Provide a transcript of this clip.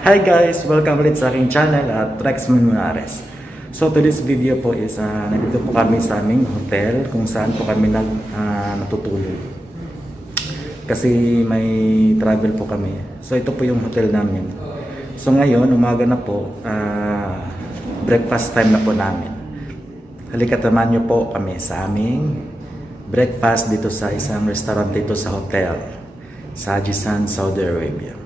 Hi guys! Welcome ulit sa aking channel at Rex Manuares. So today's video po is nandito po kami sa aming hotel kung saan po kami natutulog. Kasi may travel po kami. So ito po yung hotel namin. So ngayon, umaga na po, breakfast time na po namin. Halika taman nyo po kami sa aming breakfast dito sa isang restaurant dito sa hotel sa Jisan, Saudi Arabia.